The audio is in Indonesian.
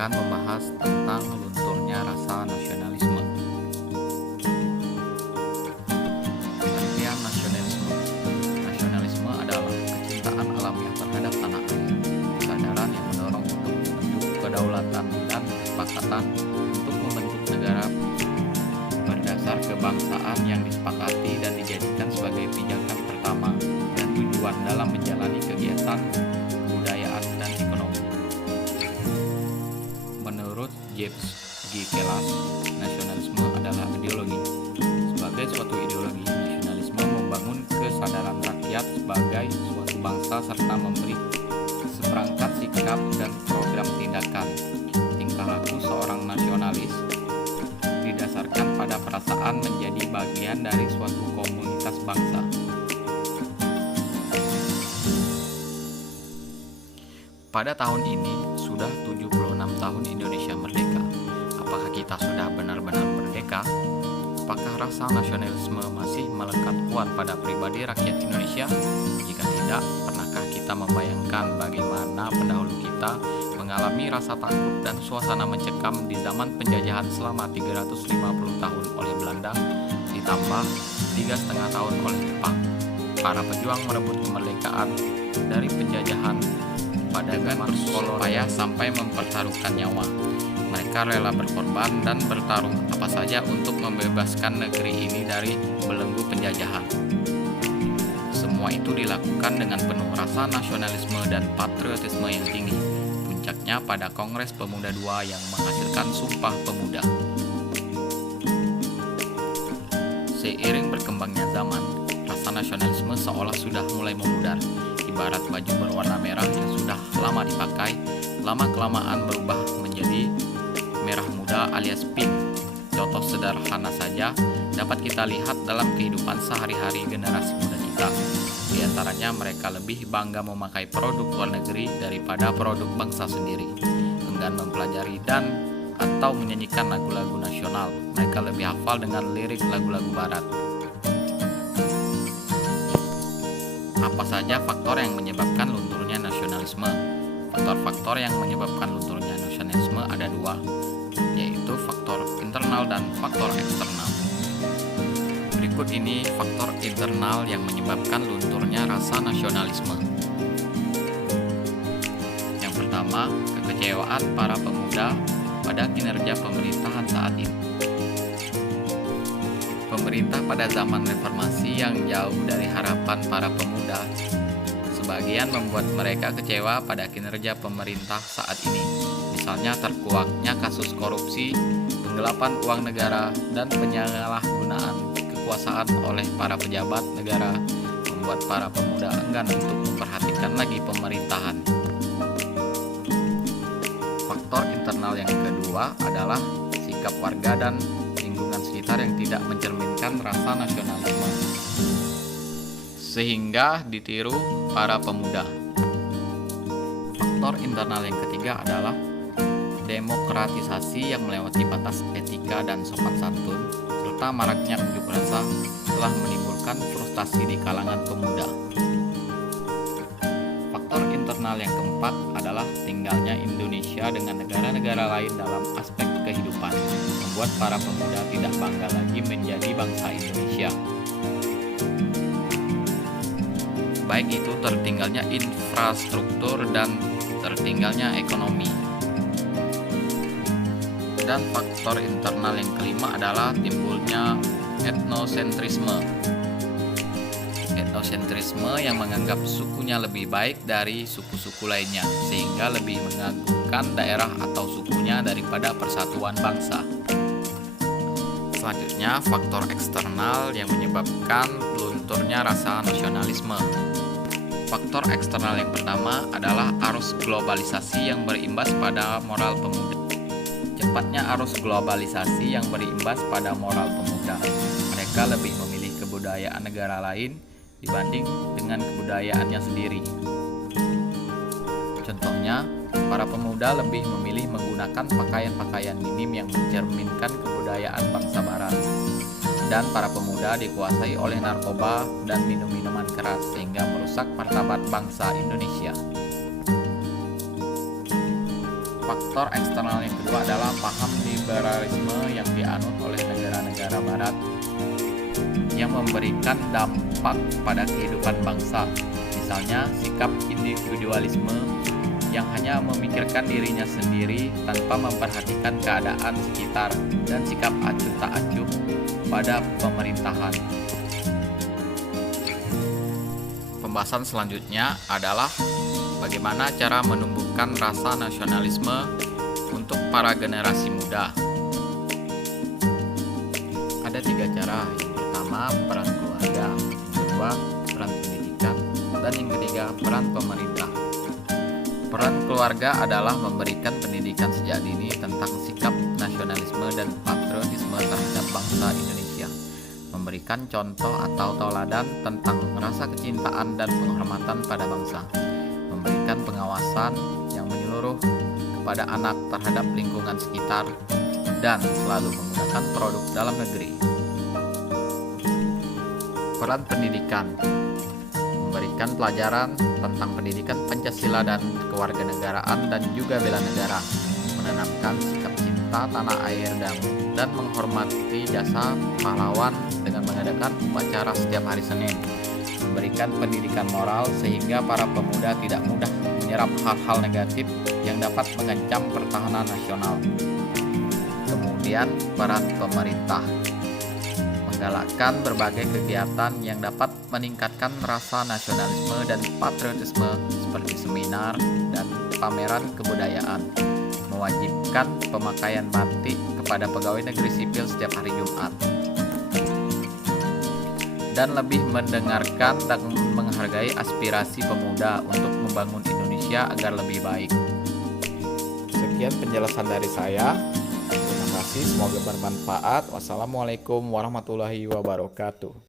akan membahas tentang lunturnya rasa nasionalisme. Pengertian nasionalisme. Nasionalisme adalah kecintaan alamiah terhadap tanah air, kesadaran yang mendorong untuk membentuk kedaulatan dan kesepakatan untuk membentuk negara berdasar kebangsaan yang disepakati dan dijadikan sebagai pijakan pertama dan tujuan dalam menjalani kegiatan kebudayaan dan ekonomi. Menurut James G. Kellas, nasionalisme adalah ideologi. Sebagai suatu ideologi, nasionalisme membangun kesadaran rakyat sebagai suatu bangsa serta memberi seperangkat sikap dan program tindakan. Tingkah laku seorang nasionalis didasarkan pada perasaan menjadi bagian dari suatu komunitas bangsa. Pada tahun ini sudah 76 tahun Indonesia merdeka. Apakah kita sudah benar-benar merdeka? Apakah rasa nasionalisme masih melekat kuat pada pribadi rakyat Indonesia? Jika tidak, pernahkah kita membayangkan bagaimana pendahulu kita mengalami rasa takut dan suasana mencekam di zaman penjajahan selama 350 tahun oleh Belanda, ditambah 3,5 tahun oleh Jepang. Para pejuang merebut kemerdekaan dari penjajahan pada zaman kolonial sampai mempertaruhkan nyawa. Mereka rela berkorban dan bertarung apa saja untuk membebaskan negeri ini dari belenggu penjajahan. Semua itu dilakukan dengan penuh rasa nasionalisme dan patriotisme yang tinggi. Puncaknya pada Kongres Pemuda II yang menghasilkan Sumpah Pemuda. Seiring berkembangnya zaman, rasa nasionalisme seolah sudah mulai memudar. Ibarat baju berwarna merah yang sudah lama dipakai, lama-kelamaan berubah menjadi merah muda alias pink. Contoh sederhana saja dapat kita lihat dalam kehidupan sehari-hari generasi muda kita. Di antaranya mereka lebih bangga memakai produk luar negeri daripada produk bangsa sendiri. Enggan mempelajari dan atau menyanyikan lagu-lagu nasional. Mereka lebih hafal dengan lirik lagu-lagu barat. Apa saja faktor yang menyebabkan lunturnya nasionalisme? Faktor-faktor yang menyebabkan lunturnya nasionalisme ada dua, yaitu faktor internal dan faktor eksternal. Berikut ini faktor internal yang menyebabkan lunturnya rasa nasionalisme. Yang pertama, kekecewaan para pemuda pada kinerja pemerintahan saat ini. Pemerintah pada zaman reformasi yang jauh dari harapan para pemuda, sebagian membuat mereka kecewa pada kinerja pemerintah saat ini. Misalnya terkuaknya kasus korupsi, penggelapan uang negara, dan penyalahgunaan kekuasaan oleh para pejabat negara membuat para pemuda enggan untuk memperhatikan lagi pemerintahan. Faktor internal yang kedua adalah sikap warga dan lingkungan sekitar yang tidak mencerminkan rasa nasionalisme, sehingga ditiru para pemuda. Faktor internal yang ketiga adalah demokratisasi yang melewati batas etika dan sopan santun, serta maraknya unjuk rasa telah menimbulkan frustasi di kalangan pemuda. Faktor internal yang keempat adalah tinggalnya Indonesia dengan negara-negara lain dalam aspek kehidupan, membuat para pemuda tidak bangga lagi menjadi bangsa Indonesia. Baik itu tertinggalnya infrastruktur dan tertinggalnya ekonomi. Dan faktor internal yang kelima adalah timbulnya etnosentrisme. Etnosentrisme yang menganggap sukunya lebih baik dari suku-suku lainnya, sehingga lebih mengagungkan daerah atau sukunya daripada persatuan bangsa. Selanjutnya, faktor eksternal yang menyebabkan lunturnya rasa nasionalisme. Faktor eksternal yang pertama adalah arus globalisasi yang berimbas pada moral pemuda. Cepatnya arus globalisasi yang berimbas pada moral pemuda. Mereka lebih memilih kebudayaan negara lain dibanding dengan kebudayaannya sendiri. Contohnya, para pemuda lebih memilih menggunakan pakaian-pakaian minim yang mencerminkan kebudayaan bangsa barat. Dan para pemuda dikuasai oleh narkoba dan minum-minuman keras sehingga merusak martabat bangsa Indonesia. Faktor eksternal yang kedua adalah paham liberalisme yang dianut oleh negara-negara barat yang memberikan dampak pada kehidupan bangsa. Misalnya, sikap individualisme yang hanya memikirkan dirinya sendiri tanpa memperhatikan keadaan sekitar, dan sikap acuh tak acuh pada pemerintahan. Pembahasan selanjutnya adalah bagaimana cara menumbuhkan rasa nasionalisme untuk para generasi muda. Ada 3 cara. Yang pertama, peran keluarga. Yang kedua, peran pendidikan. Dan yang ketiga, peran pemerintah. Peran keluarga adalah memberikan pendidikan sejak dini tentang sikap nasionalisme dan patriotisme terhadap bangsa Indonesia, memberikan contoh atau tauladan tentang rasa kecintaan dan penghormatan pada bangsa, memberikan pengawasan yang menyeluruh kepada anak terhadap lingkungan sekitar, dan selalu menggunakan produk dalam negeri. Peran pendidikan memberikan pelajaran tentang pendidikan Pancasila dan kewarganegaraan dan juga bela negara, menanamkan sikap cinta tanah air dan menghormati jasa pahlawan dengan mengadakan upacara setiap hari Senin, memberikan pendidikan moral sehingga para pemuda tidak mudah menyerap hal-hal negatif yang dapat mengancam pertahanan nasional. Kemudian peran pemerintah menggalakkan berbagai kegiatan yang dapat meningkatkan rasa nasionalisme dan patriotisme seperti seminar dan pameran kebudayaan, mewajibkan pemakaian batik kepada pegawai negeri sipil setiap hari Jumat, dan lebih mendengarkan dan menghargai aspirasi pemuda untuk membangun Indonesia agar lebih baik. Sekian penjelasan dari saya. Terima kasih, semoga bermanfaat. Wassalamualaikum warahmatullahi wabarakatuh.